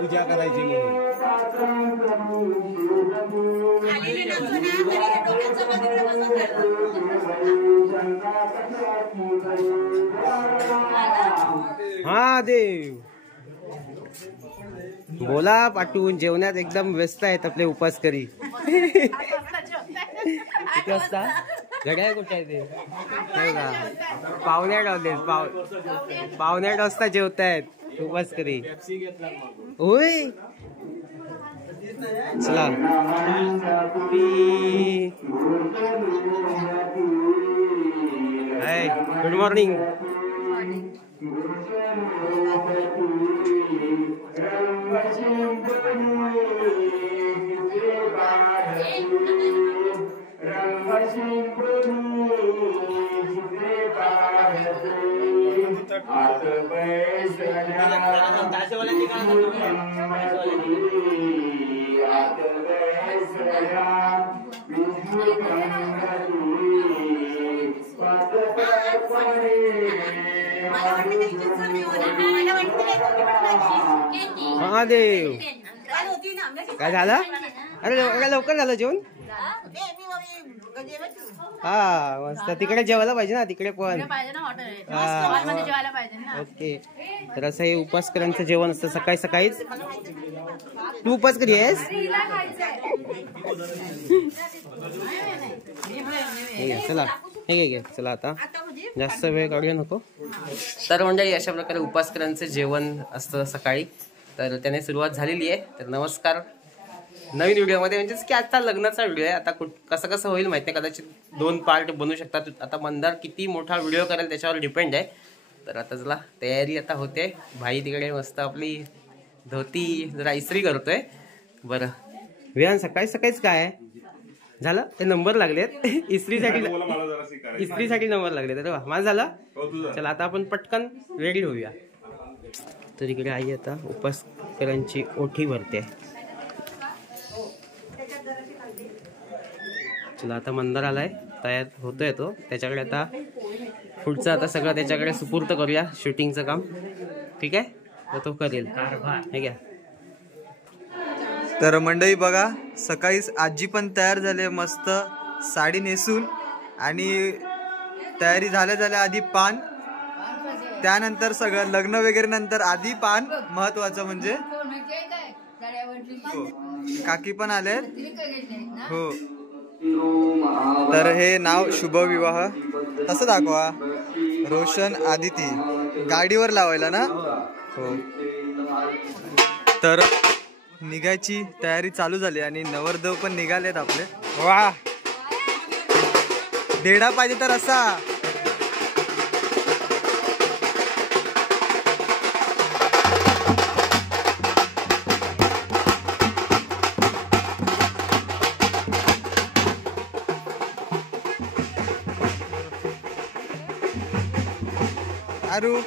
पूजा करायची हा देव बोला पाठवून जेवणात एकदम व्यस्त आहेत आपले उपासकरी. किती वाजता घड्याळ कुठे आहे ते पावणे 8 वाजले. पावणे 8 वाजता जेवतायत उपासकरी. होय चला गुड मॉर्निंग. महादेव काय झालं? अरे लवकर झालं जेवण. हा मस्त. तिकडे जेवायला पाहिजे ना तिकडे पण. ओके तर असं हे उपासकरांचं जेवण असतं सकाळी सकाळीच. तू उपासकरी आहेस? चला हे घे चला आता जास्त वेळ काढूया नको. तर मंडळी अशा प्रकारे उपासकरांचं जेवण असतं सकाळी. तर त्याने सुरुवात झालेली आहे. तर नमस्कार नवीन व्हिडिओमध्ये. म्हणजेच की आता लग्नाचा व्हिडिओ आहे. आता कसं कसं होईल माहिती नाही. कदाचित 2 पार्ट बनवू शकतात. आता मंदार किती मोठा व्हिडिओ करेल त्याच्यावर डिपेंड आहे. तर आता चला तयारी आता होते. भाई तिकडे मस्त आपली धोती जरा इस्त्री करतोय. बरं विहान सकाळी सकाळीच काय झालं ते नंबर लागलेत इस्त्रीसाठी नंबर लागले. तर माझं झालं. चला आता आपण पटकन रेडी होऊया. तर इकडे आई आता उपासकरांची ओठी भरते. चला आता मंदार आलाय तयार होतोय तो. त्याच्याकडे आता पुढचं आता सगळं त्याच्याकडे सुपूर्त करूया शूटिंगचं काम. ठीक आहे तो करेल हे घ्या. तर मंडळी बघा सकाळीच आजी पण तयार झाले मस्त साडी नेसून. आणि तयारी झाल्या आधी पान त्यानंतर सगळं लग्न वगैरे नंतर आधी पान महत्वाचं म्हणजे. काकी पण आले हो. तर हे नाव शुभविवाह तसं दाखवा. रोशन आदिती गाडीवर लावायला ना हो. तर निघायची तयारी चालू झाली आणि नवरदेव पण निघालेत आपले. वा डेडा पाहिजे तर असा. आरू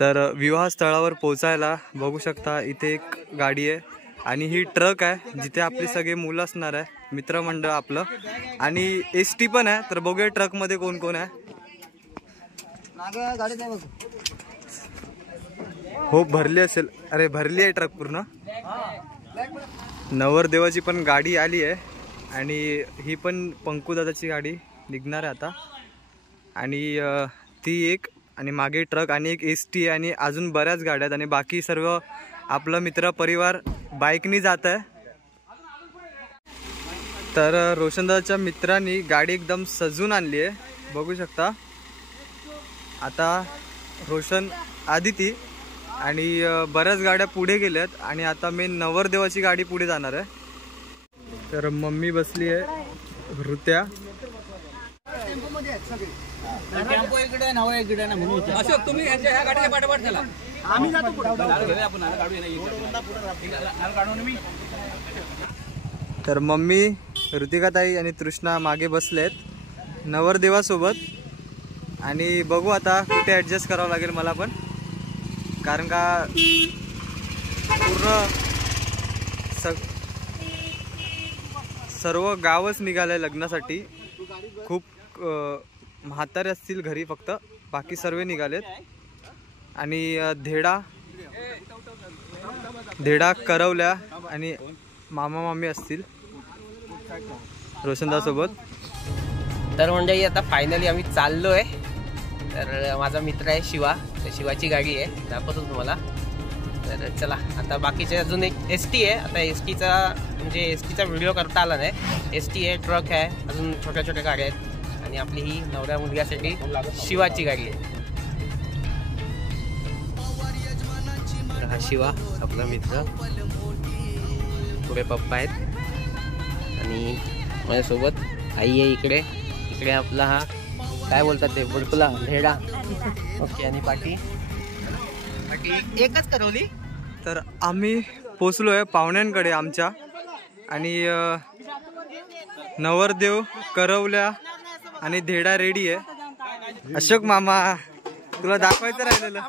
तर विवाह स्थळावर पोचायला बघू शकता इथे एक गाडी आहे आणि ही ट्रक आहे जिथे आपली सगळे मुलं असणार आहे मित्रमंडळ आपलं. आणि एसटी पण आहे. तर बघूया ट्रक मध्ये कोण कोण आहे. हो भरली असेल. अरे भरली आहे ट्रक पूर्ण. नवरदेवाची पण गाडी आली आहे आणि ही पण पंकू दादाची गाडी निघणार आहे आता. आणि ती एक आणि मागे ट्रक आणि एक ST आणि अजून बऱ्याच गाड्या आहेत आणि बाकी सर्व आपलं मित्र परिवार बाईकनी जात आहे. तर रोशनदाच्या मित्रांनी गाडी एकदम सजून आणली आहे, बघू शकता. आता रोशन, आदिती आणि बऱ्याच गाड्या पुढे गेल्यात आणि आता मेन नवरदेवाची गाडी पुढे जाणार आहे. तर मम्मी बसली आहे, ऋत्या. अशोक तुम्ही ह्या गाडीच्या पाठोपाठ चला. आम्ही जातो तर मम्मी, ऋतिकाताई आणि तृष्णा मागे बसलेत नवरदेवासोबत. आणि बघू आता कुठे ॲडजस्ट करावं लागेल मला पण, कारण का पूर्ण सर्व गावच निघालंय लग्नासाठी. खूप म्हातारे असतील घरी, फक्त बाकी सर्व निघालेत. आणि धेडा करवल्या आणि मामा मामी असतील रोशनदासोबत. तर मंडळी आता फायनली आम्ही चाललोय. तर माझा मित्र आहे शिवा, तर शिवाची गाडी आहे, दाखवतो तुम्हाला. तर चला आता बाकीचे अजून एक ST आहे. आता STचा व्हिडिओ करता आला नाही. ST आहे, ट्रक आहे, अजून छोट्या छोट्या गाड्या आहेत आणि आपली ही नवऱ्या मुलग्यासाठी शिवाची गाडी आहे. तर हा शिवा आपला मित्र, पुढे पप्पा आहेत आणि माझ्यासोबत आई आहे. इकडे आपला हा काय बोलतात ते बुडकुला धेडा. ओके. आणि पाठी एकच करवली. तर आम्ही पोचलोय पाहुण्यांकडे आमच्या. आणि नवरदेव, करवल्या आणि धेडा रेडी आहे. अशोक मामा, तुला दाखवायचं राहिलेलं.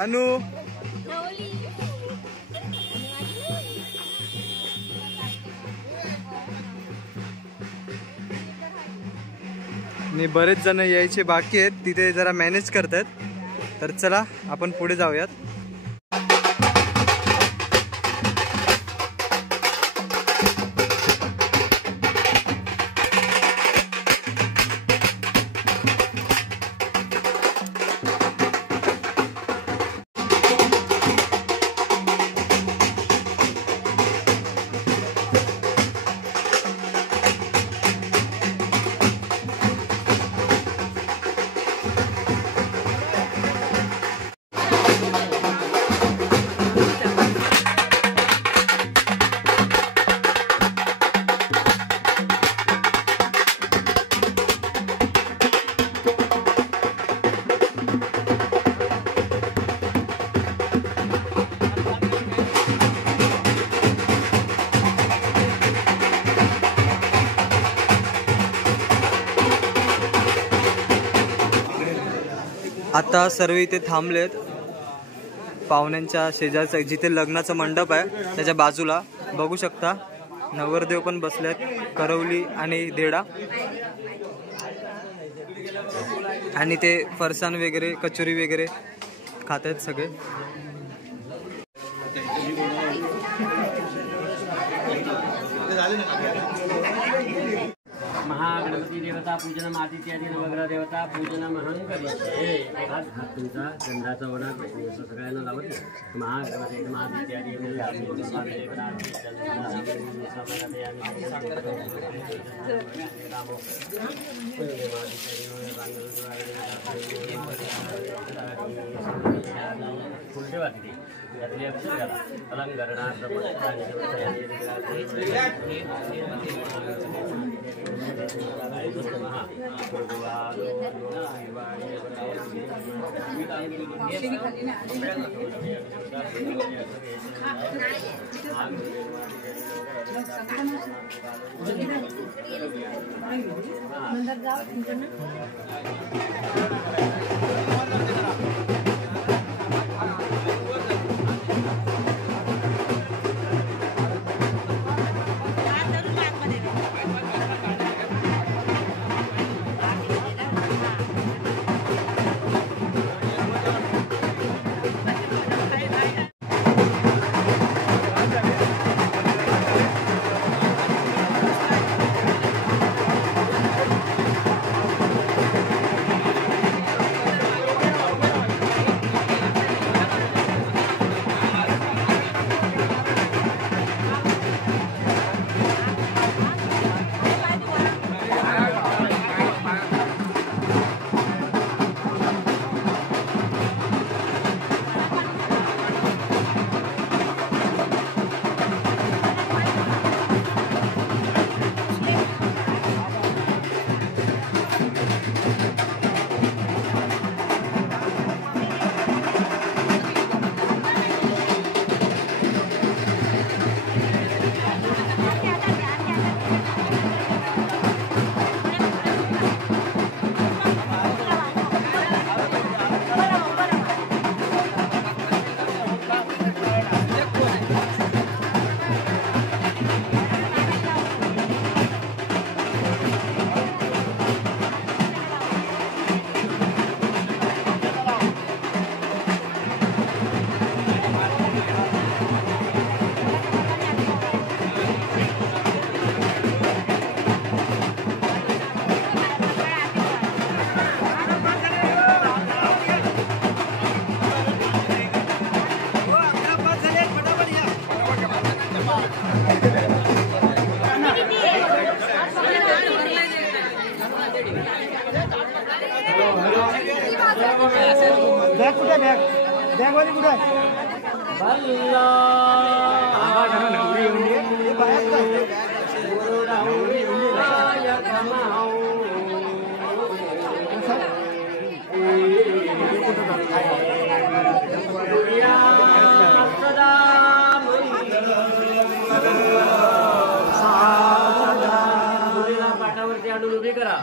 अनु, आणि बरेच जण यायचे बाकी आहेत, तिथे जरा मॅनेज करतात. तर चला आपण पुढे जाऊयात. आता सर्व इथे थांबलेत. पाहुण्यांच्या शेजारचं जिथे लग्नाचं मंडप आहे त्याच्या बाजूला बघू शकता नवरदेव पण बसलेत, करवली आणि धेडा. आणि ते फरसाण वगैरे, कचोरी वगैरे खात आहेत सगळे. महागणपती देवता पूजनम आदित्यादी नवग्रह देवता पूजनम हंकरिष्ये. हात तुमचा गंधाचा वडा सगळ्यांना लावत. महागणपती आदित्यादी बॅग कुठे बॅग वाली कुठे पाठावरती आणून उभी करा.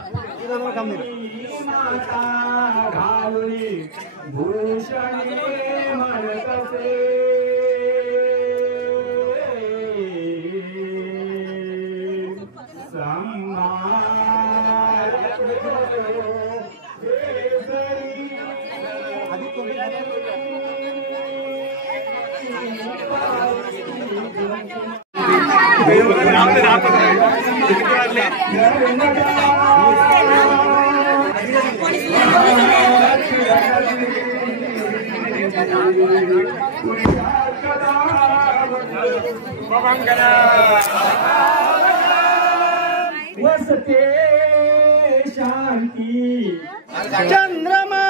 वसते शांती चंद्रमा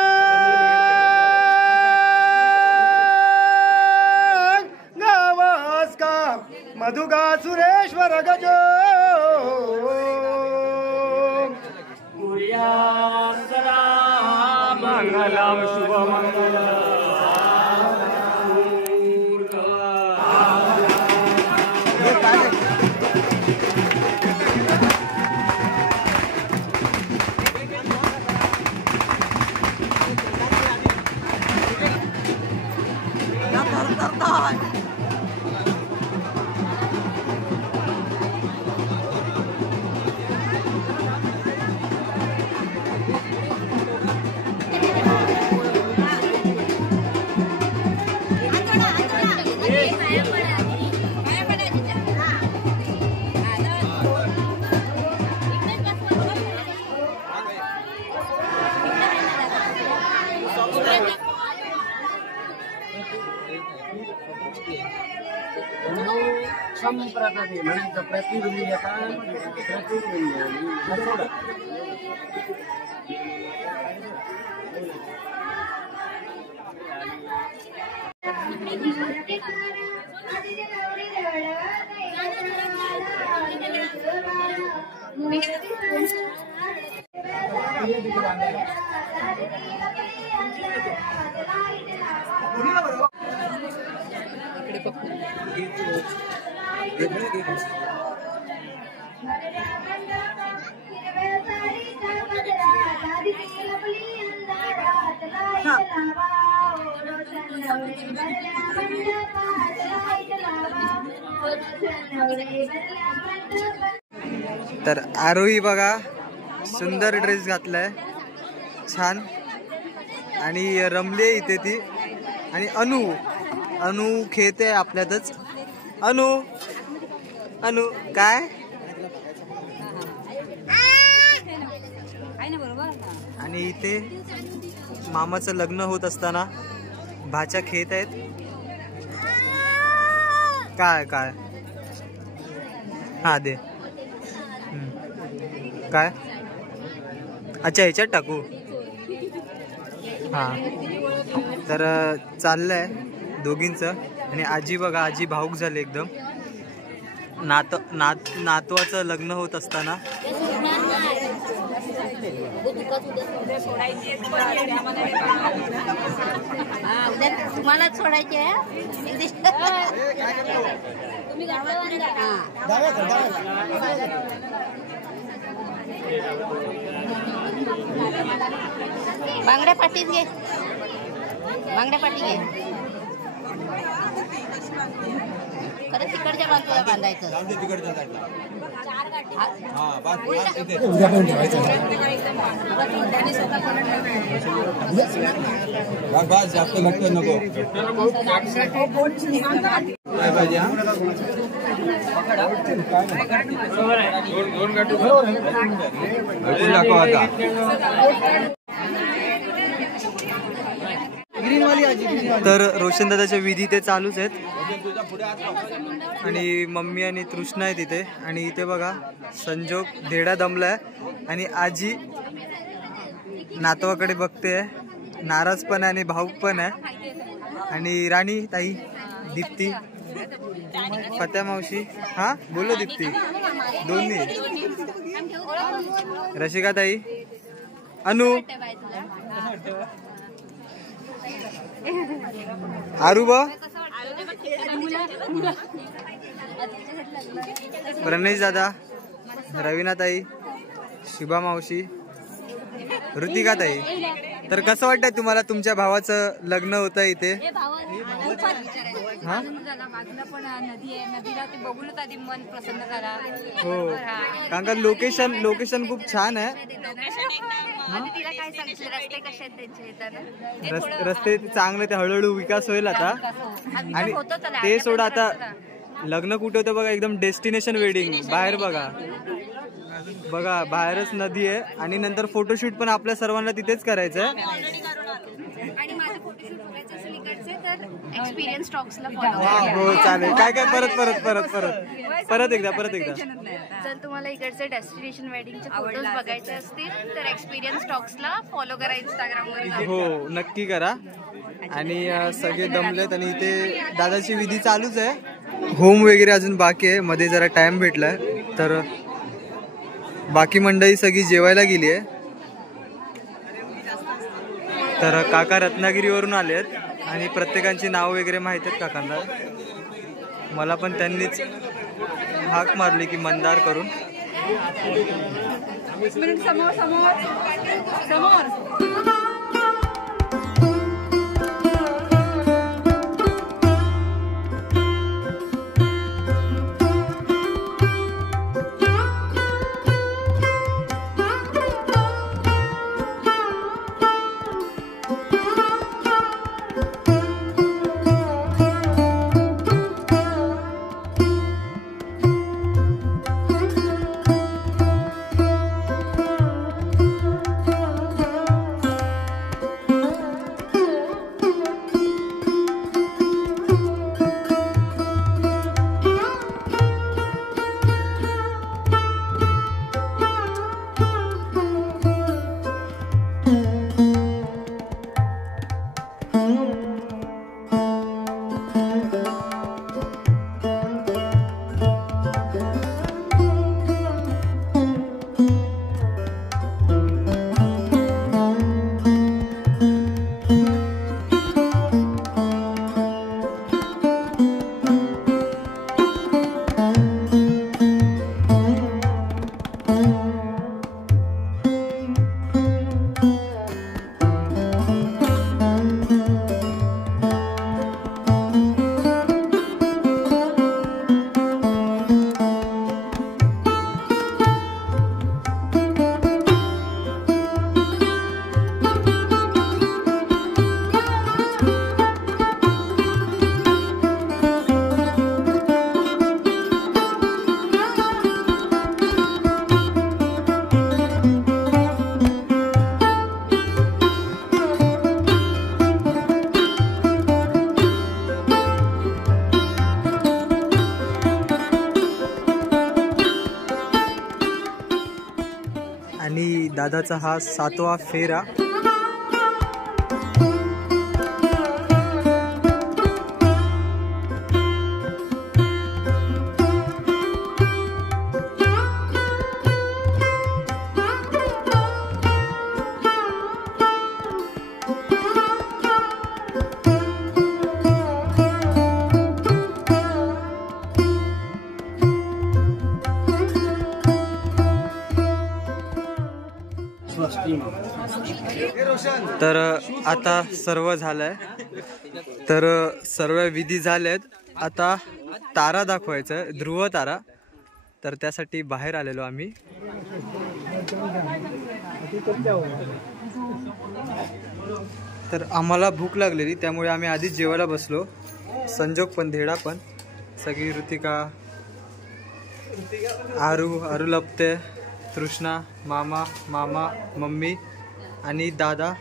गावस्का मधुगा सुरेश्वर गजो कुर्या सदा मंगलम शुभमंगलम. संप्रदाय म्हणजे प्रतिबिंब येतात प्रतिबिंब तर आरोही बघा सुंदर ड्रेस घातलाय छान आणि रमली इथे ती. आणि अनु खेळते आपल्यातच. अनु काय आणि इथे मामाचं लग्न होत असताना भाच्या खेळत आहेत. काय हा दे काय अच्छा ह्याच्यात टाकू हा. तर चाललंय दोघींचं. आणि आजी बघा आजी भाऊक झाले एकदम. नातवाचं लग्न होत असताना तुम्हाला सोडायचे बांगड्या पाटीत घे खरं तिकडच्या बाजूला बांधायचं. जास्त लागतं नको काय पाहिजे दाखव आता. तर रोशन दादाच्या विधी ते चालूच आहेत. आणि मम्मी आणि तृष्णा आहे तिथे. आणि इथे बघा संजोग धेडा दमलाय आणि आजी नातवाकडे बघते. नाराज पण आहे आणि भाऊक पण आहे. आणि राणी ताई दीप्ती फत्या मावशी हा बोलो दीप्ती दोन्ही रशिका ताई अनु आरुबा प्रणेश दादा रवीना ताई शिबा मावशी ऋतिका ताई. तर कसं वाटतंय तुम्हाला तुमच्या भावाचं लग्न होतं इथे? हा हो कारण का लोकेशन खूप छान आहे. रस्ते चांगले ते हळूहळू विकास होईल आता. आणि ते सोडा आता लग्न कुठे होतं बघा एकदम डेस्टिनेशन वेडिंग बाहेर बघा बाहेरच नदी आहे. आणि नंतर फोटोशूट पण आपल्या सर्वांना तिथेच करायचं आहे. एक्सपिरियन्स टॉक्सला हो चालेल. काय परत एकदा जर तुम्हाला इकडचे डेस्टिनेशन वेडिंगचे फोटोज बघायचे असतील तर एक्सपिरियन्स टॉक्सला फॉलो करा इंस्टाग्रामवर. हो नक्की करा. आणि सगळे दमलेत आणि इथे दादाची विधी चालूच आहे. होम वगैरे अजून बाकी आहे. मध्ये जरा टाइम भेटलाय तर बाकी मंडळी सगळी जेवायला गेली आहे. तर काका रत्नागिरीवरून आले आहेत आणि प्रत्येकांची नाव वगैरे माहिती आहेत काकांना. मला पण त्यांनीच हाक मारली की मंदार करून. दादाचा हा 7वा फेरा. तर आता सर्व झालंय. तर सर्व विधी झालेत. आता तारा दाखवायचा आहे, ध्रुव तारा. तर त्यासाठी बाहेर आलेलो आम्ही. तर आम्हाला भूक लागलेली, त्यामुळे आम्ही आधीच जेवायला बसलो. संजोग पण, धेडा पण, सगळी ऋतिका, आरू लपते, तृष्णा, मामा, मम्मी आणि दादा.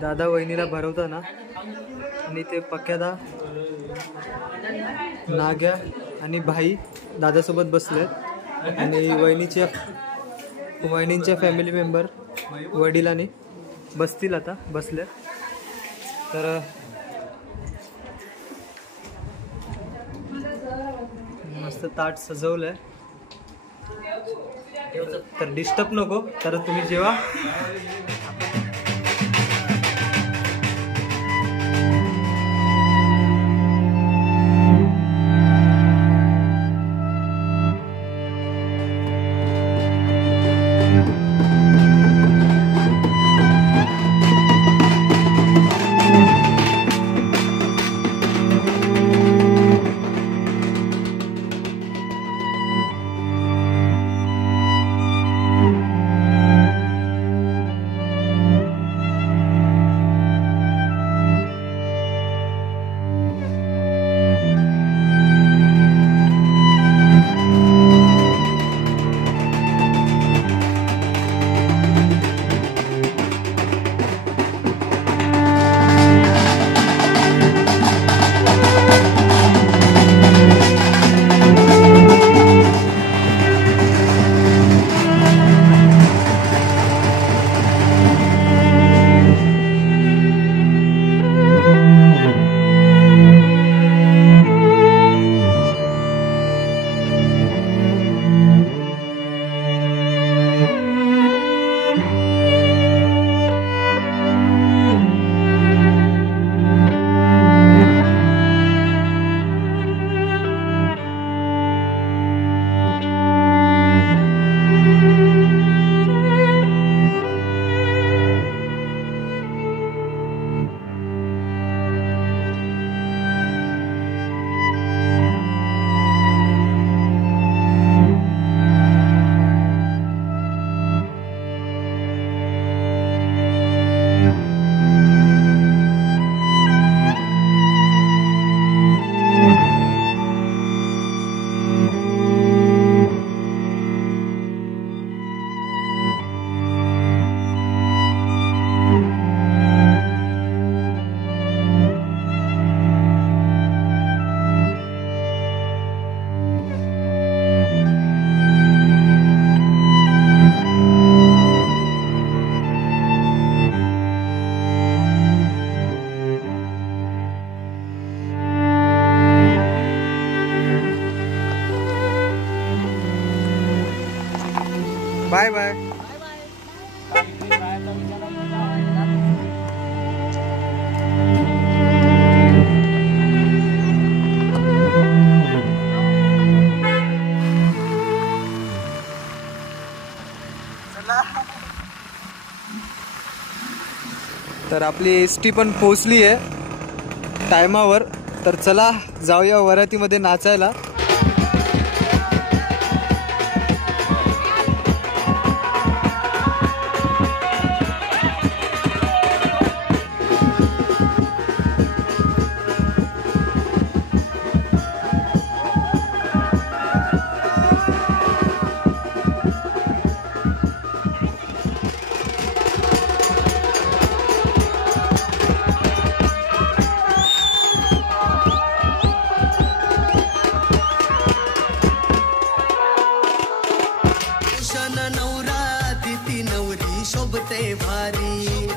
दादा वहिनीला भरवता ना, आणि ते पक्यादा, नाग्या आणि भाई दादासोबत बसलेत. आणि वहिनींच्या फॅमिली मेंबर वडिलांनी बसतील, आता बसले. तर मस्त ताट सजवलंय. तर डिस्टर्ब नको, तर तुम्ही जेवा. तर आपली एसटी पण पोचली आहे टायमावर. तर चला जाऊया वरातीमध्ये नाचायला. नवरा तिथी नवरी शोभते भारी.